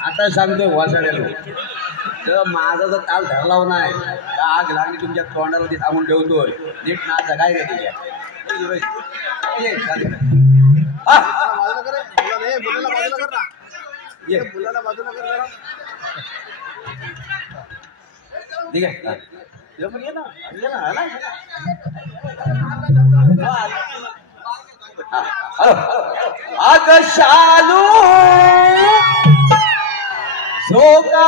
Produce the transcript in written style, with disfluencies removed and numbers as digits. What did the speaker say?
आता सांगतोय वासाड्याला तर माझा जर ताल धरला नाही आग लागली तुमच्या तोंडावरती थांबून ठेवतोय नीट नाचा काय रे तुझ्या ठीक आहे अग शालू झोका